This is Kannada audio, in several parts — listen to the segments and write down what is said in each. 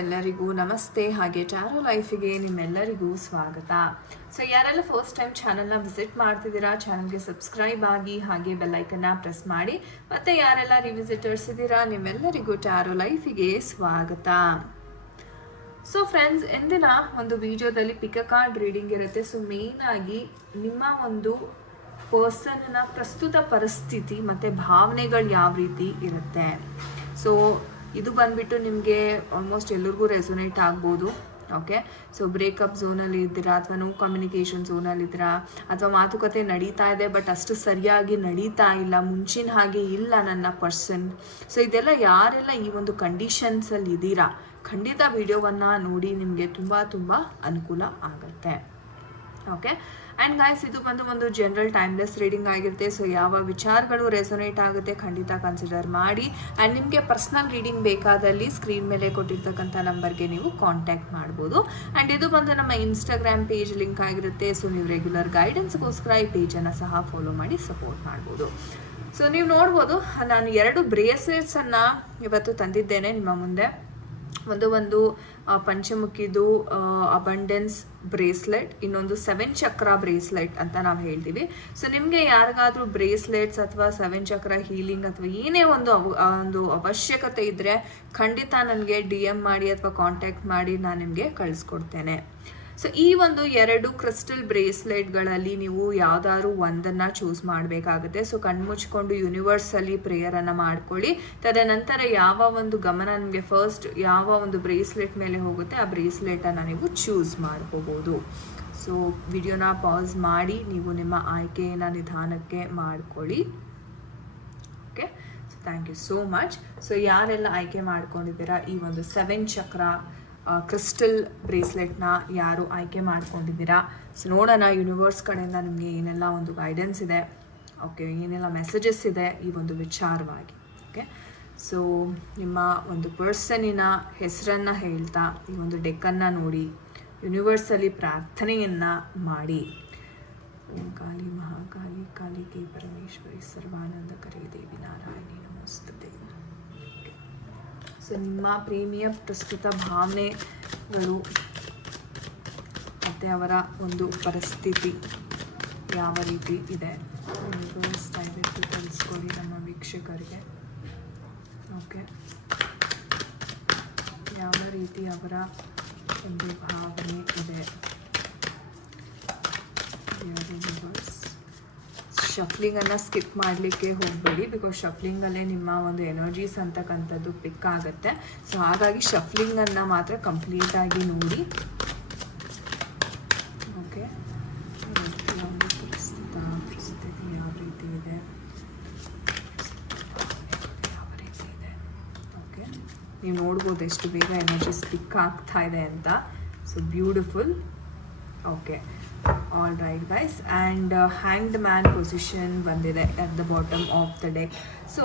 ಎಲ್ಲರಿಗೂ ನಮಸ್ತೆ. ಹಾಗೆ ಟ್ಯಾರೋ ಲೈಫಿಗೆ ನಿಮ್ಮೆಲ್ಲರಿಗೂ ಸ್ವಾಗತ. ಸೊ ಯಾರೆಲ್ಲ ಫಸ್ಟ್ ಟೈಮ್ ಚಾನಲ್ನ ವಿಸಿಟ್ ಮಾಡ್ತಿದ್ದೀರಾ, ಚಾನಲ್ಗೆ ಸಬ್ಸ್ಕ್ರೈಬ್ ಆಗಿ ಹಾಗೆ ಬೆಲ್ಲೈಕನ್ನ ಪ್ರೆಸ್ ಮಾಡಿ. ಮತ್ತು ಯಾರೆಲ್ಲ ರಿವಿಸಿಟರ್ಸ್ ಇದ್ದೀರಾ ನಿಮ್ಮೆಲ್ಲರಿಗೂ ಟ್ಯಾರೋ ಲೈಫಿಗೆ ಸ್ವಾಗತ. ಸೊ ಫ್ರೆಂಡ್ಸ್, ಇಂದಿನ ಒಂದು ವಿಡಿಯೋದಲ್ಲಿ ಪಿಕ್ ಅ ಕಾರ್ಡ್ ರೀಡಿಂಗ್ ಇರುತ್ತೆ. ಸೊ ಮೇನ್ ಆಗಿ ನಿಮ್ಮ ಒಂದು ಪರ್ಸನ್ನ ಪ್ರಸ್ತುತ ಪರಿಸ್ಥಿತಿ ಮತ್ತು ಭಾವನೆಗಳು ಯಾವ ರೀತಿ ಇರುತ್ತೆ. ಸೊ ಇದು ಬಂದ್ಬಿಟ್ಟು ನಿಮಗೆ ಆಲ್ಮೋಸ್ಟ್ ಎಲ್ಲರಿಗೂ ರೆಸೊನೇಟ್ ಆಗ್ಬೋದು. ಓಕೆ, ಸೊ ಬ್ರೇಕಪ್ ಝೋನಲ್ಲಿ ಇದ್ದೀರಾ, ಅಥವಾ ನೋ ಕಮ್ಯುನಿಕೇಷನ್ ಝೋನಲ್ಲಿ ಇದ್ದೀರಾ, ಅಥವಾ ಮಾತುಕತೆ ನಡೀತಾ ಇದೆ ಬಟ್ ಅಷ್ಟು ಸರಿಯಾಗಿ ನಡೀತಾ ಇಲ್ಲ, ಮುಂಚಿನ ಹಾಗೆ ಇಲ್ಲ ನನ್ನ ಪರ್ಸನ್. ಸೊ ಇದೆಲ್ಲ ಯಾರೆಲ್ಲ ಈ ಒಂದು ಕಂಡೀಷನ್ಸಲ್ಲಿ ಇದ್ದೀರಾ, ಖಂಡಿತ ವಿಡಿಯೋವನ್ನು ನೋಡಿ, ನಿಮಗೆ ತುಂಬ ಅನುಕೂಲ ಆಗುತ್ತೆ. ಓಕೆ, ಆ್ಯಂಡ್ ಗೈಸ್, ಇದು ಬಂದು ಒಂದು ಜನರಲ್ ಟೈಮ್ಲೆಸ್ ರೀಡಿಂಗ್ ಆಗಿರುತ್ತೆ. ಸೊ ಯಾವ ವಿಚಾರಗಳು ರೆಸೊನೇಟ್ ಆಗುತ್ತೆ ಖಂಡಿತ ಕನ್ಸಿಡರ್ ಮಾಡಿ. ಆ್ಯಂಡ್ ನಿಮಗೆ ಪರ್ಸ್ನಲ್ ರೀಡಿಂಗ್ ಬೇಕಾದಲ್ಲಿ ಸ್ಕ್ರೀನ್ ಮೇಲೆ ಕೊಟ್ಟಿರ್ತಕ್ಕಂಥ ನಂಬರ್ಗೆ ನೀವು ಕಾಂಟ್ಯಾಕ್ಟ್ ಮಾಡ್ಬೋದು. ಆ್ಯಂಡ್ ಇದು ಬಂದು ನಮ್ಮ ಇನ್ಸ್ಟಾಗ್ರಾಮ್ ಪೇಜ್ ಲಿಂಕ್ ಆಗಿರುತ್ತೆ. ಸೊ ನೀವು ರೆಗ್ಯುಲರ್ ಗೈಡೆನ್ಸ್ಗೋಸ್ಕರ ಈ ಪೇಜನ್ನು ಸಹ ಫಾಲೋ ಮಾಡಿ ಸಪೋರ್ಟ್ ಮಾಡ್ಬೋದು. ಸೊ ನೀವು ನೋಡ್ಬೋದು, ನಾನು 2 ಬ್ರೇಸ್ಲೆಟ್ಸನ್ನು ಇವತ್ತು ತಂದಿದ್ದೇನೆ ನಿಮ್ಮ ಮುಂದೆ. ಒಂದು ಪಂಚಮುಖಿದು ಅಬಂಡೆನ್ಸ್ ಬ್ರೇಸ್ಲೆಟ್, ಇನ್ನೊಂದು 7 ಚಕ್ರ ಬ್ರೇಸ್ಲೆಟ್ ಅಂತ ನಾವು ಹೇಳ್ತೀವಿ. ಸೊ ನಿಮಗೆ ಯಾರಿಗಾದ್ರೂ ಬ್ರೇಸ್ಲೆಟ್ಸ್ ಅಥವಾ 7 ಚಕ್ರ ಹೀಲಿಂಗ್ ಅಥವಾ ಏನೇ ಒಂದು ಅವಶ್ಯಕತೆ ಇದ್ದರೆ ಖಂಡಿತ ನನಗೆ DM ಮಾಡಿ ಅಥವಾ ಕಾಂಟ್ಯಾಕ್ಟ್ ಮಾಡಿ, ನಾನು ನಿಮಗೆ ಕಳಿಸ್ಕೊಡ್ತೇನೆ. ಸೊ ಈ ಒಂದು 2 ಕ್ರಿಸ್ಟಲ್ ಬ್ರೇಸ್ಲೆಟ್ಗಳಲ್ಲಿ ನೀವು ಯಾವ್ದಾದ್ರು ಒಂದನ್ನು ಚೂಸ್ ಮಾಡಬೇಕಾಗುತ್ತೆ. ಸೊ ಕಣ್ಮುಚ್ಕೊಂಡು ಯೂನಿವರ್ಸಲ್ಲಿ ಪ್ರೇಯರನ್ನು ಮಾಡ್ಕೊಳ್ಳಿ. ತದನಂತರ ಯಾವ ಒಂದು ಗಮನ ನಿಮಗೆ ಫಸ್ಟ್ ಯಾವ ಒಂದು ಬ್ರೇಸ್ಲೆಟ್ ಮೇಲೆ ಹೋಗುತ್ತೆ ಆ ಬ್ರೇಸ್ಲೆಟನ್ನು ನೀವು ಚೂಸ್ ಮಾಡ್ಕೋಬೋದು. ಸೊ ವಿಡಿಯೋನ ಪಾಸ್ ಮಾಡಿ ನೀವು ನಿಮ್ಮ ಆಯ್ಕೆಯನ್ನು ನಿಧಾನಕ್ಕೆ ಮಾಡ್ಕೊಳ್ಳಿ. Okay, so thank you so much. So ಯಾರೆಲ್ಲ ಆಯ್ಕೆ ಮಾಡ್ಕೊಂಡಿದ್ದೀರಾ ಈ ಒಂದು 7 ಚಕ್ರ ಕ್ರಿಸ್ಟಲ್ ಬ್ರೇಸ್ಲೆಟ್ನ ಯಾರು ಆಯ್ಕೆ ಮಾಡ್ಕೊಂಡಿದ್ದೀರಾ, ಸೊ ನೋಡೋಣ ಯೂನಿವರ್ಸ್ ಕಡೆಯಿಂದ ನಿಮಗೆ ಏನೆಲ್ಲ ಒಂದು ಗೈಡೆನ್ಸ್ ಇದೆ, ಓಕೆ, ಏನೆಲ್ಲ ಮೆಸೇಜಸ್ ಇದೆ ಈ ಒಂದು ವಿಚಾರವಾಗಿ. ಓಕೆ, ಸೊ ನಿಮ್ಮ ಒಂದು ಪರ್ಸನಿನ ಹೆಸರನ್ನು ಹೇಳ್ತಾ ಈ ಒಂದು ಡೆಕ್ಕನ್ನು ನೋಡಿ, ಯೂನಿವರ್ಸಲ್ಲಿ ಪ್ರಾರ್ಥನೆಯನ್ನು ಮಾಡಿ. ಓಂ ಕಾಳಿ ಮಹಾಕಾಳಿ ಕಾಳಿಕೆ ಪರಮೇಶ್ವರಿ ಸರ್ವಾನಂದಕರಿ ದೇವಿ ನಾರಾಯಣಿ ನಮೋಸ್ತುತೆ. ಸೊ ನಿಮ್ಮ ಪ್ರೇಮಿಯ ಪ್ರಸ್ತುತ ಭಾವನೆಗಳು ಮತ್ತು ಅವರ ಒಂದು ಪರಿಸ್ಥಿತಿ ಯಾವ ರೀತಿ ಇದೆ ದಯವಿಟ್ಟು ತಿಳಿಸ್ಕೊಡಿ ನಮ್ಮ ವೀಕ್ಷಕರಿಗೆ. ಓಕೆ, ಯಾವ ರೀತಿ ಅವರ ಒಂದು ಭಾವನೆ ಇದೆ. ಶಫ್ಲಿಂಗನ್ನು ಸ್ಕಿಪ್ ಮಾಡಲಿಕ್ಕೆ ಹೋಗಬೇಡಿ, ಬಿಕಾಸ್ ಶಫ್ಲಿಂಗಲ್ಲೇ ನಿಮ್ಮ ಒಂದು ಎನರ್ಜೀಸ್ ಅಂತಕ್ಕಂಥದ್ದು ಪಿಕ್ ಆಗುತ್ತೆ. ಸೊ ಹಾಗಾಗಿ ಶಫ್ಲಿಂಗನ್ನು ಮಾತ್ರ ಕಂಪ್ಲೀಟಾಗಿ ನೋಡಿ. ಓಕೆ, ಪರಿಸ್ಥಿತಿ ಯಾವ ರೀತಿ ಇದೆ, ಯಾವ ರೀತಿ ಇದೆ. ಓಕೆ, ನೀವು ನೋಡ್ಬೋದು ಎಷ್ಟು ಬೇಗ ಎನರ್ಜೀಸ್ ಪಿಕ್ ಆಗ್ತಾ ಇದೆ ಅಂತ. So beautiful. Okay, all right guys, and hanged man position ಬಂದಿದೆ at the bottom of the deck. So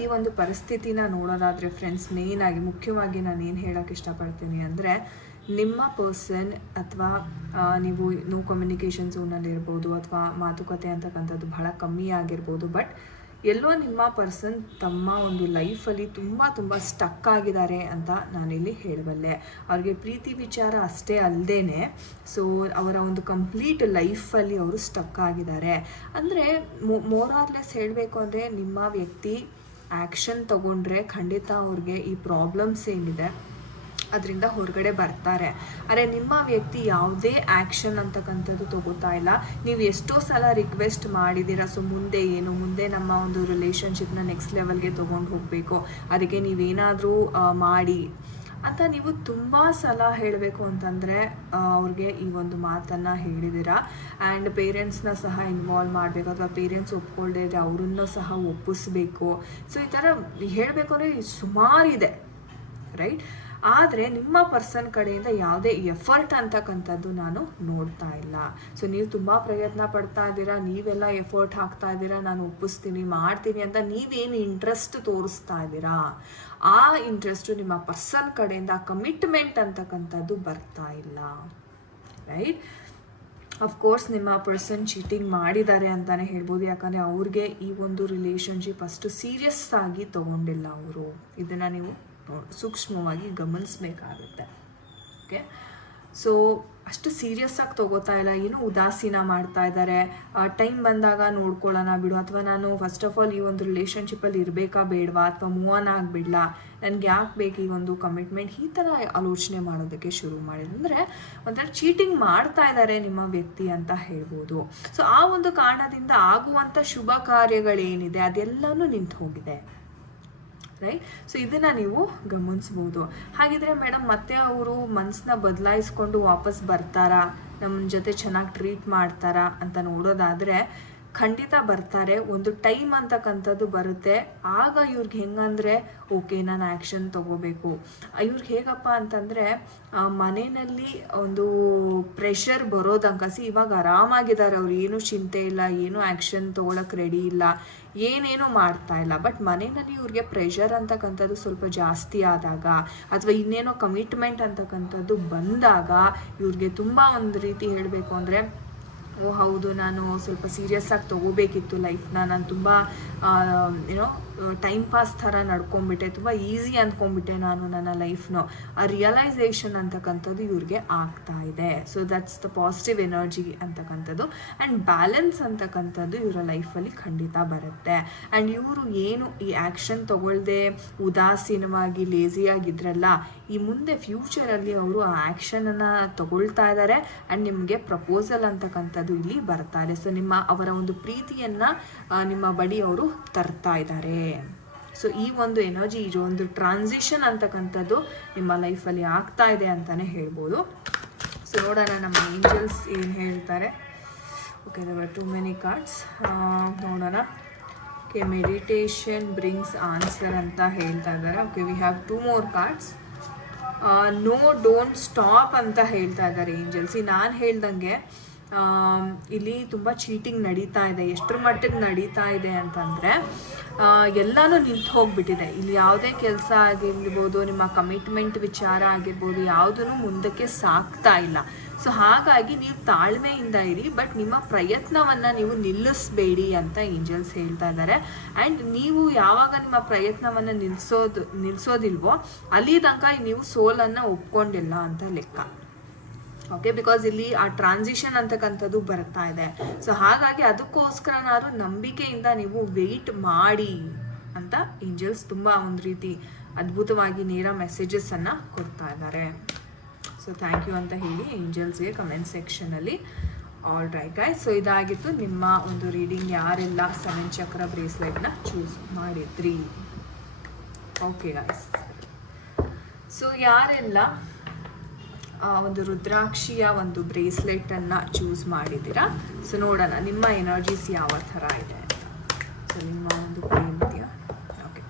ಈ ಒಂದು ಪರಿಸ್ಥಿತಿನ ನೋಡೋದಾದರೆ ಫ್ರೆಂಡ್ಸ್, ಮೇಯ್ನಾಗಿ ಮುಖ್ಯವಾಗಿ ನಾನು ಏನು ಹೇಳೋಕ್ಕೆ ಇಷ್ಟಪಡ್ತೀನಿ ಅಂದರೆ, ನಿಮ್ಮ ಪರ್ಸನ್ ಅಥವಾ ನೀವು ನೋ ಕಮ್ಯುನಿಕೇಷನ್ ಝೋನಲ್ಲಿ ಇರ್ಬೋದು, ಅಥವಾ ಮಾತುಕತೆ ಅಂತಕ್ಕಂಥದ್ದು ಬಹಳ ಕಮ್ಮಿ ಆಗಿರ್ಬೋದು, ಬಟ್ ಎಲ್ಲೋ ನಿಮ್ಮ ಪರ್ಸನ್ ತಮ್ಮ ಒಂದು ಲೈಫಲ್ಲಿ ತುಂಬ ಸ್ಟಕ್ ಆಗಿದ್ದಾರೆ ಅಂತ ನಾನಿಲ್ಲಿ ಹೇಳಬಲ್ಲೆ. ಅವ್ರಿಗೆ ಪ್ರೀತಿ ವಿಚಾರ ಅಷ್ಟೇ ಅಲ್ಲದೇ ಸೊ ಅವರ ಒಂದು ಕಂಪ್ಲೀಟ್ ಲೈಫಲ್ಲಿ ಅವರು ಸ್ಟಕ್ ಆಗಿದ್ದಾರೆ. ಅಂದರೆ ಮೋರ್ ಆರ್ ಲೆಸ್ ಹೇಳಬೇಕು ಅಂದರೆ, ನಿಮ್ಮ ವ್ಯಕ್ತಿ ಆ್ಯಕ್ಷನ್ ತಗೊಂಡ್ರೆ ಖಂಡಿತ ಅವ್ರಿಗೆ ಈ ಪ್ರಾಬ್ಲಮ್ಸ್ ಏನಿದೆ ಅದರಿಂದ ಹೊರಗಡೆ ಬರ್ತಾರೆ. ಅರೆ ನಿಮ್ಮ ವ್ಯಕ್ತಿ ಯಾವುದೇ ಆ್ಯಕ್ಷನ್ ಅಂತಕ್ಕಂಥದ್ದು ತಗೋತಾ ಇಲ್ಲ. ನೀವು ಎಷ್ಟೋ ಸಲ ರಿಕ್ವೆಸ್ಟ್ ಮಾಡಿದ್ದೀರಾ, ಸೊ ಮುಂದೆ ನಮ್ಮ ಒಂದು ರಿಲೇಷನ್ಶಿಪ್ನ ನೆಕ್ಸ್ಟ್ ಲೆವೆಲ್ಗೆ ತೊಗೊಂಡು ಹೋಗಬೇಕು, ಅದಕ್ಕೆ ನೀವೇನಾದರೂ ಮಾಡಿ ಅಂತ ನೀವು ತುಂಬ ಸಲ ಹೇಳಬೇಕು ಅಂತಂದರೆ ಅವ್ರಿಗೆ ಈ ಒಂದು ಮಾತನ್ನು ಹೇಳಿದ್ದೀರಾ. ಆ್ಯಂಡ್ ಪೇರೆಂಟ್ಸ್ನ ಸಹ ಇನ್ವಾಲ್ವ್ ಮಾಡಬೇಕು, ಅಥವಾ ಪೇರೆಂಟ್ಸ್ ಒಪ್ಕೊಳ್ದೇ ಇದ್ದರೆ ಅವರನ್ನು ಸಹ ಒಪ್ಪಿಸ್ಬೇಕು. ಸೊ ಈ ಥರ ಹೇಳಬೇಕು ಅಂದರೆ ಸುಮಾರಿದೆ, ರೈಟ್. ಆದರೆ ನಿಮ್ಮ ಪರ್ಸನ್ ಕಡೆಯಿಂದ ಯಾವುದೇ ಎಫರ್ಟ್ ಅಂತಕ್ಕಂಥದ್ದು ನಾನು ನೋಡ್ತಾ ಇಲ್ಲ. ಸೊ ನೀವು ತುಂಬ ಪ್ರಯತ್ನ ಪಡ್ತಾ ಇದ್ದೀರಾ, ನೀವೆಲ್ಲ ಎಫರ್ಟ್ ಹಾಕ್ತಾ ಇದ್ದೀರಾ, ನಾನು ಒಪ್ಪಿಸ್ತೀನಿ ಮಾಡ್ತೀನಿ ಅಂತ ನೀವೇನು ಇಂಟ್ರೆಸ್ಟ್ ತೋರಿಸ್ತಾ ಇದ್ದೀರಾ, ಆ ಇಂಟ್ರೆಸ್ಟು ನಿಮ್ಮ ಪರ್ಸನ್ ಕಡೆಯಿಂದ ಕಮಿಟ್ಮೆಂಟ್ ಅಂತಕ್ಕಂಥದ್ದು ಬರ್ತಾ ಇಲ್ಲ, ರೈಟ್. ಅಫ್ಕೋರ್ಸ್ ನಿಮ್ಮ ಪರ್ಸನ್ ಚೀಟಿಂಗ್ ಮಾಡಿದ್ದಾರೆ ಅಂತಲೇ ಹೇಳ್ಬೋದು. ಯಾಕಂದರೆ ಅವ್ರಿಗೆ ಈ ಒಂದು ರಿಲೇಷನ್ಶಿಪ್ ಅಷ್ಟು ಸೀರಿಯಸ್ ಆಗಿ ತೊಗೊಂಡಿಲ್ಲ ಅವರು. ಇದನ್ನು ನೀವು ಸೂಕ್ಷ್ಮವಾಗಿ ಗಮನಿಸಬೇಕಾಗುತ್ತೆ. ಓಕೆ, ಸೊ ಅಷ್ಟು ಸೀರಿಯಸ್ ಆಗಿ ತೊಗೋತಾ ಇಲ್ಲ, ಏನೋ ಉದಾಸೀನ ಮಾಡ್ತಾ ಇದ್ದಾರೆ, ಟೈಮ್ ಬಂದಾಗ ನೋಡ್ಕೊಳ್ಳೋಣ ಬಿಡು, ಅಥವಾ ನಾನು ಫಸ್ಟ್ ಆಫ್ ಆಲ್ ಈ ಒಂದು ರಿಲೇಷನ್ಶಿಪ್ಪಲ್ಲಿ ಇರಬೇಕಾ ಬೇಡವಾ, ಅಥವಾ ಮೂವ್ ಆನ್ ಆಗಿಬಿಡ್ಲಾ, ನನಗೆ ಯಾಕೆ ಬೇಕು ಈ ಒಂದು ಕಮಿಟ್ಮೆಂಟ್, ಈ ಥರ ಆಲೋಚನೆ ಮಾಡೋದಕ್ಕೆ ಶುರು ಮಾಡಿದ್ರು. ಅಂದರೆ ಒಂಥರ ಚೀಟಿಂಗ್ ಮಾಡ್ತಾ ಇದ್ದಾರೆ ನಿಮ್ಮ ವ್ಯಕ್ತಿ ಅಂತ ಹೇಳ್ಬೋದು. ಸೊ ಆ ಒಂದು ಕಾರಣದಿಂದ ಆಗುವಂಥ ಶುಭ ಕಾರ್ಯಗಳೇನಿದೆ ಅದೆಲ್ಲನೂ ನಿಂತು ಹೋಗಿದೆ, ರೈಟ್. ಸೊ ಇದನ್ನು ನೀವು ಗಮನಿಸ್ಬೋದು. ಹಾಗಿದ್ರೆ ಮೇಡಮ್ ಮತ್ತೆ ಅವರು ಮನಸ್ಸನ್ನ ಬದಲಾಯಿಸ್ಕೊಂಡು ವಾಪಸ್ ಬರ್ತಾರಾ, ನಮ್ಮ ಜೊತೆ ಚೆನ್ನಾಗಿ ಟ್ರೀಟ್ ಮಾಡ್ತಾರಾ ಅಂತ ನೋಡೋದಾದರೆ ಖಂಡಿತ ಬರ್ತಾರೆ. ಒಂದು ಟೈಮ್ ಅಂತಕ್ಕಂಥದ್ದು ಬರುತ್ತೆ. ಆಗ ಇವ್ರಿಗೆ ಹೆಂಗಂದರೆ ಓಕೆ ನಾನು ಆ್ಯಕ್ಷನ್ ತೊಗೋಬೇಕು. ಇವ್ರಿಗೆ ಹೇಗಪ್ಪ ಅಂತಂದರೆ ಮನೆಯಲ್ಲಿ ಒಂದು ಪ್ರೆಷರ್ ಬರೋದಂಕ ಇವಾಗ ಆರಾಮಾಗಿದ್ದಾರೆ, ಅವ್ರು ಏನೂ ಚಿಂತೆ ಇಲ್ಲ, ಏನೂ ಆ್ಯಕ್ಷನ್ ತೊಗೊಳಕ್ಕೆ ರೆಡಿ ಇಲ್ಲ, ಏನೇನು ಮಾಡ್ತಾ ಇಲ್ಲ. ಬಟ್ ಮನೆಯಲ್ಲಿ ಇವ್ರಿಗೆ ಪ್ರೆಷರ್ ಅಂತಕ್ಕಂಥದ್ದು ಸ್ವಲ್ಪ ಜಾಸ್ತಿ ಆದಾಗ, ಅಥವಾ ಇನ್ನೇನೋ ಕಮಿಟ್ಮೆಂಟ್ ಅಂತಕ್ಕಂಥದ್ದು ಬಂದಾಗ ಇವ್ರಿಗೆ ತುಂಬ ಒಂದು ರೀತಿ ಹೇಳಬೇಕು ಅಂದರೆ, ಓ ಹೌದು ನಾನು ಸ್ವಲ್ಪ ಸೀರಿಯಸ್ ಆಗಿ ತೊಗೋಬೇಕಿತ್ತು ಲೈಫ್ನ, ನಾನು ತುಂಬ ಏನೋ ಟೈಮ್ ಪಾಸ್ ಥರ ನಡ್ಕೊಂಡ್ಬಿಟ್ಟೆ, ತುಂಬ ಈಸಿ ಅಂದ್ಕೊಂಡ್ಬಿಟ್ಟೆ ನಾನು ನನ್ನ ಲೈಫ್ನು, ಆ ರಿಯಲೈಸೇಷನ್ ಅಂತಕ್ಕಂಥದ್ದು ಇವ್ರಿಗೆ ಆಗ್ತಾ ಇದೆ. So that's the positive energy ಅಂತಕ್ಕಂಥದ್ದು. ಆ್ಯಂಡ್ ಬ್ಯಾಲೆನ್ಸ್ ಅಂತಕ್ಕಂಥದ್ದು ಇವರ ಲೈಫಲ್ಲಿ ಖಂಡಿತ ಬರುತ್ತೆ. ಆ್ಯಂಡ್ ಇವರು ಏನು ಈ ಆ್ಯಕ್ಷನ್ ತೊಗೊಳ್ದೆ ಉದಾಸೀನವಾಗಿ ಲೇಸಿಯಾಗಿದ್ರಲ್ಲ, ಈ ಮುಂದೆ ಫ್ಯೂಚರಲ್ಲಿ ಅವರು ಆ ಆ್ಯಕ್ಷನನ್ನು ತಗೊಳ್ತಾ ಇದ್ದಾರೆ. ಆ್ಯಂಡ್ ನಿಮಗೆ ಪ್ರಪೋಸಲ್ ಅಂತಕ್ಕಂಥದ್ದು ಇಲ್ಲಿ ಬರ್ತಾ ಇದೆ. ಸೊ ಅವರ ಒಂದು ಪ್ರೀತಿಯನ್ನು ನಿಮ್ಮ ಬಳಿ ಅವರು ತರ್ತಾ ಇದ್ದಾರೆ. ಸೊ ಈ ಒಂದು ಎನರ್ಜಿ, ಈ ಒಂದು ಟ್ರಾನ್ಸಿಷನ್ ಅಂತಕ್ಕಂಥದ್ದು ನಿಮ್ಮ ಲೈಫಲ್ಲಿ ಆಗ್ತಾ ಇದೆ ಅಂತಲೇ ಹೇಳ್ಬೋದು. ಸೊ ನೋಡೋಣ ನಮ್ಮ ಏಂಜಲ್ಸ್ ಏನು ಹೇಳ್ತಾರೆ. Okay, there were too many cards. ನೋಡೋಣ. ಓಕೆ, ಮೆಡಿಟೇಷನ್ ಬ್ರಿಂಗ್ಸ್ ಆನ್ಸರ್ ಅಂತ ಹೇಳ್ತಾ ಇದ್ದಾರೆ. Okay, we have 2 more cards. No don't stop ಅಂತ ಹೇಳ್ತಾ ಇದ್ದಾರೆ ಏಂಜಲ್ಸ್. ನಾನು ಹೇಳ್ದಂಗೆ ಇಲ್ಲಿ ತುಂಬ ಚೀಟಿಂಗ್ ನಡೀತಾ ಇದೆ. ಎಷ್ಟರ ಮಟ್ಟಿಗೆ ನಡೀತಾ ಇದೆ ಅಂತಂದರೆ ಎಲ್ಲನೂ ನಿಂತು ಹೋಗ್ಬಿಟ್ಟಿದೆ. ಇಲ್ಲಿ ಯಾವುದೇ ಕೆಲಸ ಆಗಿರ್ಬೋದು, ನಿಮ್ಮ ಕಮಿಟ್ಮೆಂಟ್ ವಿಚಾರ ಆಗಿರ್ಬೋದು, ಯಾವುದೂ ಮುಂದಕ್ಕೆ ಸಾಗ್ತಾ ಇಲ್ಲ. ಸೊ ಹಾಗಾಗಿ ನೀವು ತಾಳ್ಮೆಯಿಂದ ಇರಿ, ಬಟ್ ನಿಮ್ಮ ಪ್ರಯತ್ನವನ್ನು ನೀವು ನಿಲ್ಲಿಸಬೇಡಿ ಅಂತ ಏಂಜಲ್ಸ್ ಹೇಳ್ತಾ ಇದ್ದಾರೆ. ಆ್ಯಂಡ್ ನೀವು ಯಾವಾಗ ನಿಮ್ಮ ಪ್ರಯತ್ನವನ್ನು ನಿಲ್ಲಿಸೋದಿಲ್ವೋ ಅಲ್ಲಿ ತನಕ ನೀವು ಸೋಲನ್ನು ಒಪ್ಕೊಂಡಿಲ್ಲ ಅಂತ ಲೆಕ್ಕ. ಓಕೆ, ಬಿಕಾಸ್ ಇಲ್ಲಿ ಆ ಟ್ರಾನ್ಸಿಷನ್ ಅಂತಕ್ಕಂಥದ್ದು ಬರ್ತಾ ಇದೆ. ಸೊ ಹಾಗಾಗಿ ಅದಕ್ಕೋಸ್ಕರನಾದ್ರು ನಂಬಿಕೆಯಿಂದ ನೀವು ವೆಯ್ಟ್ ಮಾಡಿ ಅಂತ ಏಂಜಲ್ಸ್ ತುಂಬ ಒಂದು ರೀತಿ ಅದ್ಭುತವಾಗಿ ನೇರ ಮೆಸೇಜಸ್ಸನ್ನು ಕೊಡ್ತಾ ಇದ್ದಾರೆ. ಸೊ ಥ್ಯಾಂಕ್ ಯು ಅಂತ ಹೇಳಿ ಏಂಜಲ್ಸ್ಗೆ ಕಮೆಂಟ್ ಸೆಕ್ಷನಲ್ಲಿ. ಆಲ್ ರೈಟ್ ಗೈಸ್, ಸೊ ಇದಾಗಿತ್ತು ನಿಮ್ಮ ಒಂದು ರೀಡಿಂಗ್. ಯಾರೆಲ್ಲ 7 ಚಕ್ರ ಬ್ರೇಸ್ಲೆಟ್ನ ಚೂಸ್ ಮಾಡಿದ್ರಿ. ಓಕೆ ಗೈಸ್, ಸೊ ಯಾರೆಲ್ಲ ಒಂದು ರುದ್ರಾಕ್ಷಿಯ ಒಂದು ಬ್ರೇಸ್ಲೆಟನ್ನು ಚೂಸ್ ಮಾಡಿದ್ದೀರಾ, ಸೊ ನೋಡೋಣ ನಿಮ್ಮ ಎನರ್ಜೀಸ್ ಯಾವ ಥರ ಇದೆ. ಸೊ ನಿಮ್ಮ ಒಂದು ಪ್ರೇಮಿಯ ಓಕೆ,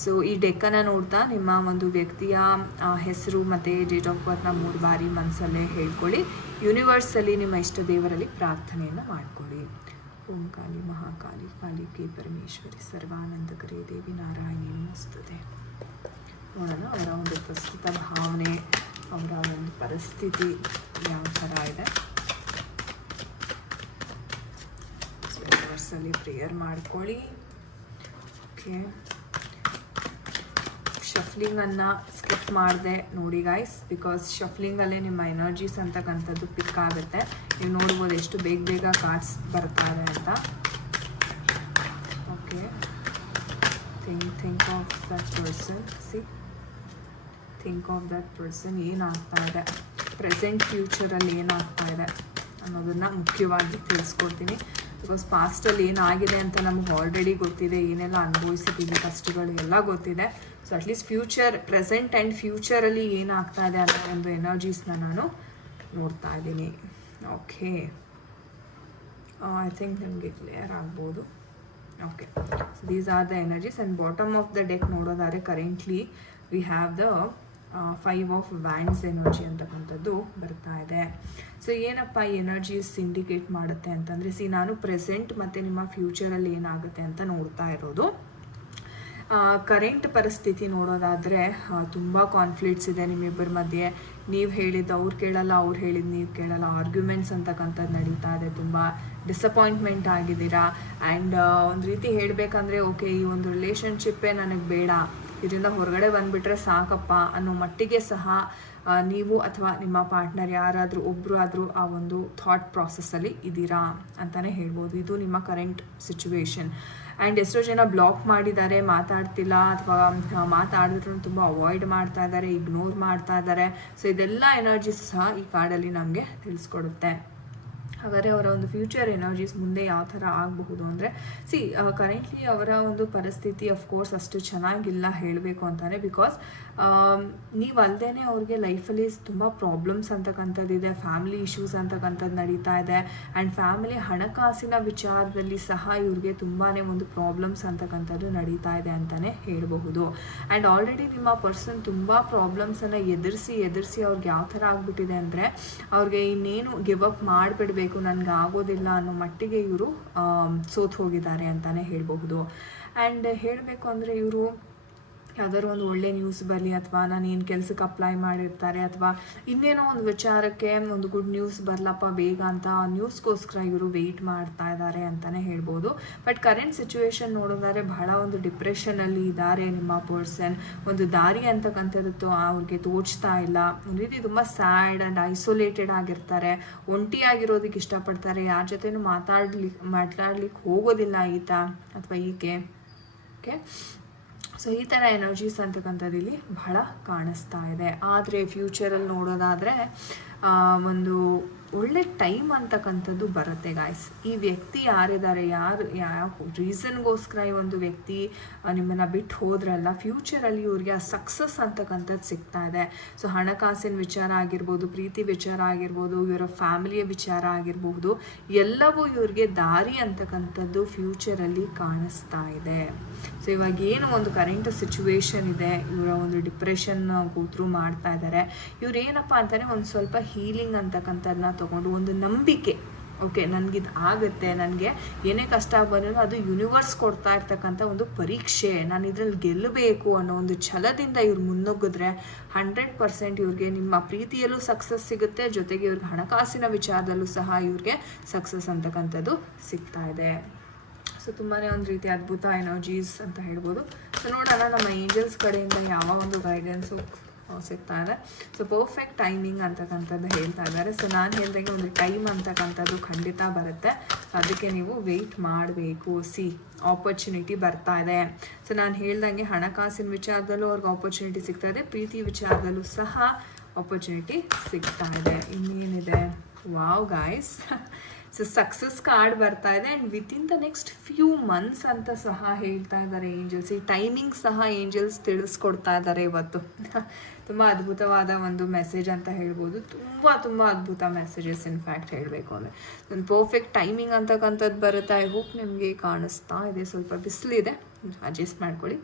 ಸೊ ಈ ಡೆಕ್ಕನ್ನು ನೋಡ್ತಾ ನಿಮ್ಮ ಒಂದು ವ್ಯಕ್ತಿಯ ಹೆಸರು ಮತ್ತು ಡೇಟ್ ಆಫ್ ಬರ್ತ್ನ 3 ಬಾರಿ ಮನಸ್ಸಲ್ಲೇ ಹೇಳ್ಕೊಳ್ಳಿ. ಯೂನಿವರ್ಸಲ್ಲಿ ನಿಮ್ಮ ಇಷ್ಟ ದೇವರಲ್ಲಿ ಪ್ರಾರ್ಥನೆಯನ್ನು ಮಾಡಿಕೊಳ್ಳಿ. ಓಂ ಕಾಳಿ ಮಹಾಕಾಳಿ ಕಾಳಿಕೆ ಪರಮೇಶ್ವರಿ ಸರ್ವಾನಂದಕರೇ ದೇವಿ ನಾರಾಯಣಿ ನಮಸ್ತುತೆ. ನೋಡೋಣ ಅವರ ಒಂದು ಪ್ರಸ್ತುತ ಭಾವನೆ, ಅವರ ಒಂದು ಪರಿಸ್ಥಿತಿ ಯಾವ ಥರ ಇದೆ. ಯೂನಿವರ್ಸಲ್ಲಿ ಪ್ರೇಯರ್ ಮಾಡ್ಕೊಳ್ಳಿ. ಓಕೆ, ಶಫ್ಲಿಂಗನ್ನು ಸ್ಕಿಪ್ ಮಾಡಿದೆ ನೋಡಿ ಗೈಸ್, ಬಿಕಾಸ್ ಶಫ್ಲಿಂಗಲ್ಲೇ ನಿಮ್ಮ ಎನರ್ಜೀಸ್ ಅಂತಕ್ಕಂಥದ್ದು ಪಿಕ್ ಆಗುತ್ತೆ. ನೀವು ನೋಡ್ಬೋದು ಎಷ್ಟು ಬೇಗ ಕಾರ್ಡ್ಸ್ ಬರ್ತಾ ಇದೆ ಅಂತ. Okay, think of that person. Think of that person. ಏನಾಗ್ತಾ ಇದೆ ಪ್ರೆಸೆಂಟ್ ಫ್ಯೂಚರಲ್ಲಿ ಏನಾಗ್ತಾ ಇದೆ ಅನ್ನೋದನ್ನು ಮುಖ್ಯವಾಗಿ ತಿಳಿಸ್ಕೊಡ್ತೀನಿ. ಬಿಕಾಸ್ ಪಾಸ್ಟಲ್ಲಿ ಏನಾಗಿದೆ ಅಂತ ನಮ್ಗೆ ಆಲ್ರೆಡಿ ಗೊತ್ತಿದೆ, ಏನೆಲ್ಲ ಅನುಭವಿಸಿದ್ದೀವಿ, ಕಷ್ಟಗಳು ಎಲ್ಲ ಗೊತ್ತಿದೆ. So at least future, present and ಫ್ಯೂಚರಲ್ಲಿ ಏನಾಗ್ತಾ ಇದೆ ಅನ್ನೋ ಒಂದು ಎನರ್ಜೀಸ್ನ ನಾನು ನೋಡ್ತಾ ಇದ್ದೀನಿ. ಓಕೆ, ಐ ಥಿಂಕ್ ನಿಮಗೆ ಕ್ಲಿಯರ್ ಆಗ್ಬೋದು. Okay, so these are the energies. And bottom of the deck ನೋಡೋದಾದ್ರೆ currently we have the 5 of wands energy ಅಂತಕ್ಕಂಥದ್ದು ಬರ್ತಾ ಇದೆ. ಸೊ ಏನಪ್ಪ ಈ ಎನರ್ಜೀಸ್ ಇಂಡಿಕೇಟ್ ಮಾಡುತ್ತೆ ಅಂತಂದರೆ, ನಾನು ಪ್ರೆಸೆಂಟ್ ಮತ್ತು ನಿಮ್ಮ ಫ್ಯೂಚರಲ್ಲಿ ಏನಾಗುತ್ತೆ ಅಂತ ನೋಡ್ತಾ ಇರೋದು. ಕರೆಂಟ್ ಪರಿಸ್ಥಿತಿ ನೋಡೋದಾದರೆ ತುಂಬ ಕಾನ್ಫ್ಲಿಕ್ಟ್ಸ್ ಇದೆ ನಿಮ್ಮಿಬ್ಬರ ಮಧ್ಯೆ. ನೀವು ಹೇಳಿದ್ದು ಅವ್ರು ಕೇಳಲ್ಲ, ಅವ್ರು ಹೇಳಿದ್ದು ನೀವು ಕೇಳಲ್ಲ, ಆರ್ಗ್ಯುಮೆಂಟ್ಸ್ ಅಂತಕ್ಕಂಥದ್ದು ನಡೀತಾ ಇದೆ. ತುಂಬ ಡಿಸಪಾಯಿಂಟ್ಮೆಂಟ್ ಆಗಿದ್ದೀರಾ. ಆ್ಯಂಡ್ ಒಂದು ರೀತಿ ಹೇಳಬೇಕಂದ್ರೆ ಓಕೆ ಈ ಒಂದು ರಿಲೇಷನ್ಶಿಪ್ಪೇ ನನಗೆ ಬೇಡ, ಇದರಿಂದ ಹೊರಗಡೆ ಬಂದುಬಿಟ್ರೆ ಸಾಕಪ್ಪ ಅನ್ನೋ ಮಟ್ಟಿಗೆ ಸಹ ನೀವು ಅಥವಾ ನಿಮ್ಮ ಪಾರ್ಟ್ನರ್ ಯಾರಾದರೂ ಒಬ್ಬರು ಆದರೂ ಆ ಒಂದು ಥಾಟ್ ಪ್ರಾಸೆಸ್ಸಲ್ಲಿ ಇದ್ದೀರಾ ಅಂತಲೇ ಹೇಳ್ಬೋದು. ಇದು ನಿಮ್ಮ ಕರೆಂಟ್ ಸಿಚುವೇಶನ್. ಆ್ಯಂಡ್ ಎಷ್ಟೋ ಜನ ಬ್ಲಾಕ್ ಮಾಡಿದ್ದಾರೆ, ಮಾತಾಡ್ತಿಲ್ಲ, ಅಥವಾ ಮಾತಾಡಿದ್ರು ತುಂಬ ಅವಾಯ್ಡ್ ಮಾಡ್ತಾ ಇದ್ದಾರೆ, ಇಗ್ನೋರ್ ಮಾಡ್ತಾ ಇದ್ದಾರೆ. ಸೊ ಇದೆಲ್ಲ ಎನರ್ಜೀಸ್ ಸಹ ಈ ಕಾರ್ಡಲ್ಲಿ ನಮಗೆ ತಿಳಿಸ್ಕೊಡುತ್ತೆ. ಹಾಗಾದರೆ ಅವರ ಒಂದು ಫ್ಯೂಚರ್ ಎನರ್ಜೀಸ್ ಮುಂದೆ ಯಾವ ಥರ ಆಗಬಹುದು ಅಂದರೆ, ಕರೆಂಟ್ಲಿ ಅವರ ಒಂದು ಪರಿಸ್ಥಿತಿ ಅಫ್ಕೋರ್ಸ್ ಅಷ್ಟು ಚೆನ್ನಾಗಿಲ್ಲ ಹೇಳಬೇಕು ಅಂತಾನೆ. ಬಿಕಾಸ್ ನೀವು ಅಲ್ಲದೇ ಅವ್ರಿಗೆ ಲೈಫಲ್ಲಿ ತುಂಬ ಪ್ರಾಬ್ಲಮ್ಸ್ ಅಂತಕ್ಕಂಥದ್ದಿದೆ, ಫ್ಯಾಮಿಲಿ ಇಶ್ಯೂಸ್ ಅಂತಕ್ಕಂಥದ್ದು ನಡೀತಾ ಇದೆ. ಆ್ಯಂಡ್ ಫ್ಯಾಮಿಲಿ ಹಣಕಾಸಿನ ವಿಚಾರದಲ್ಲಿ ಸಹ ಇವ್ರಿಗೆ ತುಂಬಾ ಒಂದು ಪ್ರಾಬ್ಲಮ್ಸ್ ಅಂತಕ್ಕಂಥದ್ದು ನಡೀತಾ ಇದೆ ಅಂತಲೇ ಹೇಳಬಹುದು. ಆ್ಯಂಡ್ ಆಲ್ರೆಡಿ ನಿಮ್ಮ ಪರ್ಸನ್ ತುಂಬ ಪ್ರಾಬ್ಲಮ್ಸನ್ನು ಎದುರಿಸಿ ಅವ್ರಿಗೆ ಯಾವ ಥರ ಆಗಿಬಿಟ್ಟಿದೆ ಅಂದರೆ, ಅವ್ರಿಗೆ ಇನ್ನೇನು ಗಿವ್ ಅಪ್ ಮಾಡಿಬಿಡ್ಬೇಕು, ನನಗೆ ಆಗೋದಿಲ್ಲ ಅನ್ನೋ ಮಟ್ಟಿಗೆ ಇವರು ಸೋತು ಹೋಗಿದ್ದಾರೆ ಅಂತಲೇ ಹೇಳಬಹುದು. ಆ್ಯಂಡ್ ಹೇಳಬೇಕು ಅಂದರೆ ಇವರು ಯಾವ್ದಾದ್ರು ಒಂದು ಒಳ್ಳೆ ನ್ಯೂಸ್ ಬರಲಿ, ಅಥವಾ ನಾನು ಏನು ಕೆಲಸಕ್ಕೆ ಅಪ್ಲೈ ಮಾಡಿರ್ತಾರೆ, ಅಥವಾ ಇನ್ನೇನೋ ಒಂದು ವಿಚಾರಕ್ಕೆ ಒಂದು ಗುಡ್ ನ್ಯೂಸ್ ಬರಲಪ್ಪ ಬೇಗ ಅಂತ ಆ ನ್ಯೂಸ್ಗೋಸ್ಕರ ಇವರು ವೆಯ್ಟ್ ಮಾಡ್ತಾ ಇದ್ದಾರೆ ಅಂತಲೇ ಹೇಳ್ಬೋದು. ಬಟ್ ಕರೆಂಟ್ ಸಿಚುವೇಶನ್ ನೋಡೋದಾದ್ರೆ ಬಹಳ ಒಂದು ಡಿಪ್ರೆಷನಲ್ಲಿ ಇದ್ದಾರೆ ನಿಮ್ಮ ಪರ್ಸನ್. ಒಂದು ದಾರಿ ಅಂತಕ್ಕಂಥದ್ದು ಅವ್ರಿಗೆ ತೋಚ್ತಾ ಇಲ್ಲ. ಒಂದು ರೀತಿ ತುಂಬ ಸ್ಯಾಡ್ ಆ್ಯಂಡ್ ಐಸೋಲೇಟೆಡ್ ಆಗಿರ್ತಾರೆ, ಒಂಟಿಯಾಗಿರೋದಕ್ಕೆ ಇಷ್ಟಪಡ್ತಾರೆ, ಯಾರ ಜೊತೆನೂ ಮಾತಾಡ್ಲಿಕ್ಕೆ ಹೋಗೋದಿಲ್ಲ ಈತ ಅಥವಾ ಈಕೆ. ಓಕೆ, ಸೊ ಈ ಥರ ಎನರ್ಜೀಸ್ ಅಂತಕ್ಕಂಥದ್ದು ಇಲ್ಲಿ ಬಹಳ ಕಾಣಿಸ್ತಾ ಇದೆ. ಆದರೆ ಫ್ಯೂಚರಲ್ಲಿ ನೋಡೋದಾದರೆ ಒಂದು ಒಳ್ಳೆ ಟೈಮ್ ಅಂತಕ್ಕಂಥದ್ದು ಬರುತ್ತೆ ಗಾಯ್ಸ್. ಈ ವ್ಯಕ್ತಿ ಯಾರಿದ್ದಾರೆ, ಯಾವ ರೀಸನ್ಗೋಸ್ಕರ ಈ ಒಂದು ವ್ಯಕ್ತಿ ನಿಮ್ಮನ್ನು ಬಿಟ್ಟು ಹೋದ್ರಲ್ಲ, ಫ್ಯೂಚರಲ್ಲಿ ಇವ್ರಿಗೆ ಆ ಸಕ್ಸಸ್ ಅಂತಕ್ಕಂಥದ್ದು ಸಿಗ್ತಾ ಇದೆ. ಸೊ ಹಣಕಾಸಿನ ವಿಚಾರ ಆಗಿರ್ಬೋದು, ಪ್ರೀತಿ ವಿಚಾರ ಆಗಿರ್ಬೋದು, ಇವರ ಫ್ಯಾಮಿಲಿಯ ವಿಚಾರ ಆಗಿರ್ಬೋದು, ಎಲ್ಲವೂ ಇವ್ರಿಗೆ ದಾರಿ ಅಂತಕ್ಕಂಥದ್ದು ಫ್ಯೂಚರಲ್ಲಿ ಕಾಣಿಸ್ತಾ ಇದೆ. ಸೊ ಇವಾಗ ಏನು ಒಂದು ಕರೆಂಟ್ ಸಿಚುವೇಶನ್ ಇದೆ, ಇವರ ಒಂದು ಡಿಪ್ರೆಷನ್ ಕೂತ್ರು ಮಾಡ್ತಾ ಇದ್ದಾರೆ. ಇವ್ರೇನಪ್ಪ ಅಂತಾನೆ ಒಂದು ಸ್ವಲ್ಪ ಹೀಲಿಂಗ್ ಅಂತಕ್ಕಂಥದ್ದನ್ನ ತಗೊಂಡು ಒಂದು ನಂಬಿಕೆ, ಓಕೆ ನನಗಿದು ಆಗುತ್ತೆ, ನನಗೆ ಏನೇ ಕಷ್ಟ ಬಂದರೂ ಅದು ಯೂನಿವರ್ಸ್ ಕೊಡ್ತಾ ಇರ್ತಕ್ಕಂಥ ಒಂದು ಪರೀಕ್ಷೆ, ನಾನು ಇದರಲ್ಲಿ ಗೆಲ್ಲಬೇಕು ಅನ್ನೋ ಒಂದು ಛಲದಿಂದ ಇವ್ರು ಮುನ್ನುಗ್ಗಿದ್ರೆ 100% ಇವ್ರಿಗೆ ನಿಮ್ಮ ಪ್ರೀತಿಯಲ್ಲೂ ಸಕ್ಸಸ್ ಸಿಗುತ್ತೆ, ಜೊತೆಗೆ ಇವ್ರಿಗೆ ಹಣಕಾಸಿನ ವಿಚಾರದಲ್ಲೂ ಸಹ ಇವ್ರಿಗೆ ಸಕ್ಸಸ್ ಅಂತಕ್ಕಂಥದ್ದು ಸಿಗ್ತಾ ಇದೆ. ಸೊ ತುಂಬಾ ಒಂದು ರೀತಿ ಅದ್ಭುತ ಎನರ್ಜೀಸ್ ಅಂತ ಹೇಳ್ಬೋದು. ಸೊ ನೋಡೋಣ ನಮ್ಮ ಏಂಜಲ್ಸ್ ಕಡೆಯಿಂದ ಯಾವ ಒಂದು ಗೈಡೆನ್ಸು ಸಿಗ್ತಾ ಇದೆ. ಸೊ ಪರ್ಫೆಕ್ಟ್ ಟೈಮಿಂಗ್ ಅಂತಕ್ಕಂಥದ್ದು ಹೇಳ್ತಾ ಇದ್ದಾರೆ. ಸೊ ನಾನು ಹೇಳ್ದಂಗೆ ಒಂದು ಟೈಮ್ ಅಂತಕ್ಕಂಥದ್ದು ಖಂಡಿತ ಬರುತ್ತೆ, ಅದಕ್ಕೆ ನೀವು ವೆಯ್ಟ್ ಮಾಡಬೇಕು. ಆಪರ್ಚುನಿಟಿ ಬರ್ತಾ ಇದೆ. ಸೊ ನಾನು ಹೇಳ್ದಂಗೆ ಹಣಕಾಸಿನ ವಿಚಾರದಲ್ಲೂ ಅವ್ರಿಗೆ ಆಪರ್ಚುನಿಟಿ ಸಿಗ್ತಾ ಇದೆ, ಪ್ರೀತಿ ವಿಚಾರದಲ್ಲೂ ಸಹ ಆಪರ್ಚುನಿಟಿ ಸಿಗ್ತಾ ಇದೆ. ಇನ್ನೇನಿದೆ, wow guys, so success card ಬರ್ತಾ ಇದೆ. And within the next few months ಅಂತ ಸಹ ಹೇಳ್ತಾ ಇದ್ದಾರೆ ಏಂಜಲ್ಸ್. ಈ ಟೈಮಿಂಗ್ ಸಹ ಏಂಜಲ್ಸ್ ತಿಳಿಸ್ಕೊಡ್ತಾ ಇದ್ದಾರೆ ಇವತ್ತು. ತುಂಬ ಅದ್ಭುತವಾದ ಒಂದು ಮೆಸೇಜ್ ಅಂತ ಹೇಳ್ಬೋದು. ತುಂಬ ಅದ್ಭುತ ಮೆಸೇಜಸ್ ಇನ್ಫ್ಯಾಕ್ಟ್ ಹೇಳಬೇಕು ಅಂದರೆ. ಒಂದು ಪರ್ಫೆಕ್ಟ್ ಟೈಮಿಂಗ್ ಅಂತಕ್ಕಂಥದ್ದು ಬರುತ್ತೆ. ಐ ಹೋಪ್ ನಿಮಗೆ ಕಾಣಿಸ್ತಾ ಇದೆ, ಸ್ವಲ್ಪ ಬಿಸಿಲಿದೆ, ಅಡ್ಜಸ್ಟ್ ಮಾಡ್ಕೊಳ್ಳಿ.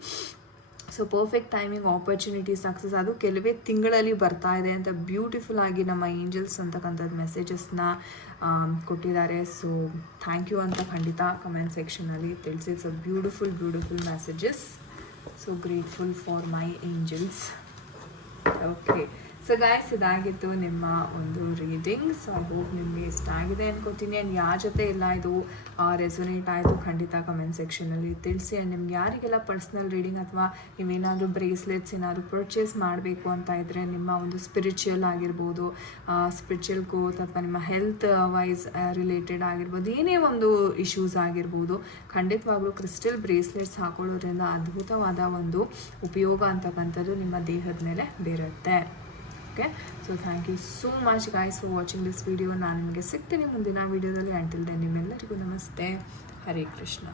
So perfect timing, opportunity, success ಅದು ಕೆಲವೇ ತಿಂಗಳಲ್ಲಿ ಬರ್ತಾ ಇದೆ ಅಂತ ಬ್ಯೂಟಿಫುಲ್ ಆಗಿ ನಮ್ಮ ಏಂಜಲ್ಸ್ ಅಂತಕ್ಕಂಥದ್ದು ಮೆಸೇಜಸ್ನ ಕೊಟ್ಟಿದ್ದಾರೆ. ಸೊ ಥ್ಯಾಂಕ್ ಯು ಅಂತ ಖಂಡಿತ ಕಮೆಂಟ್ ಸೆಕ್ಷನಲ್ಲಿ ತಿಳಿಸಿ. So beautiful messages. So grateful for my angels. Okay, so guys ಇದಾಗಿತ್ತು ನಿಮ್ಮ ಒಂದು ರೀಡಿಂಗ್. ಸೊ ಐ ಹೋಪ್ ನಿಮಗೆ ಇಷ್ಟ ಆಗಿದೆ ಅನ್ಕೋತೀನಿ. ಆ್ಯಂಡ್ ಯಾರ ಜೊತೆ ಎಲ್ಲ ಇದು ರೆಸೊನೇಟ್ ಆಯಿತು ಖಂಡಿತ ಕಮೆಂಟ್ ಸೆಕ್ಷನಲ್ಲಿ ತಿಳಿಸಿ. ಆ್ಯಂಡ್ ನಿಮ್ಗೆ ಯಾರಿಗೆಲ್ಲ ಪರ್ಸ್ನಲ್ ರೀಡಿಂಗ್ ಅಥವಾ ನೀವೇನಾದರೂ ಬ್ರೇಸ್ಲೆಟ್ಸ್ ಏನಾದರೂ ಪರ್ಚೇಸ್ ಮಾಡಬೇಕು ಅಂತ ಇದ್ದರೆ, ನಿಮ್ಮ ಒಂದು ಸ್ಪಿರಿಚುವಲ್ ಆಗಿರ್ಬೋದು, ಸ್ಪಿರಿಚುವಲ್ ಗ್ರೋತ್ ಅಥವಾ ನಿಮ್ಮ ಹೆಲ್ತ್ ವೈಸ್ ರಿಲೇಟೆಡ್ ಆಗಿರ್ಬೋದು, ಏನೇ ಒಂದು ಇಶ್ಯೂಸ್ ಆಗಿರ್ಬೋದು, ಖಂಡಿತವಾಗ್ಲೂ ಕ್ರಿಸ್ಟಲ್ ಬ್ರೇಸ್ಲೆಟ್ಸ್ ಹಾಕೊಳ್ಳೋದ್ರಿಂದ ಅದ್ಭುತವಾದ ಒಂದು ಉಪಯೋಗ ಅಂತಕ್ಕಂಥದ್ದು ನಿಮ್ಮ ದೇಹದ ಮೇಲೆ ಬೀರುತ್ತೆ. Okay, so thank you so much guys for watching this video. ನಾನು ನಿಮಗೆ ಸಿಗ್ತೀನಿ ಮುಂದಿನ ವಿಡಿಯೋದಲ್ಲಿ. ಅಂಟಿಲ್ ದೆನ್ ನಿಮ್ಮೆಲ್ಲರಿಗೂ ನಮಸ್ತೆ, ಹರೇ ಕೃಷ್ಣ.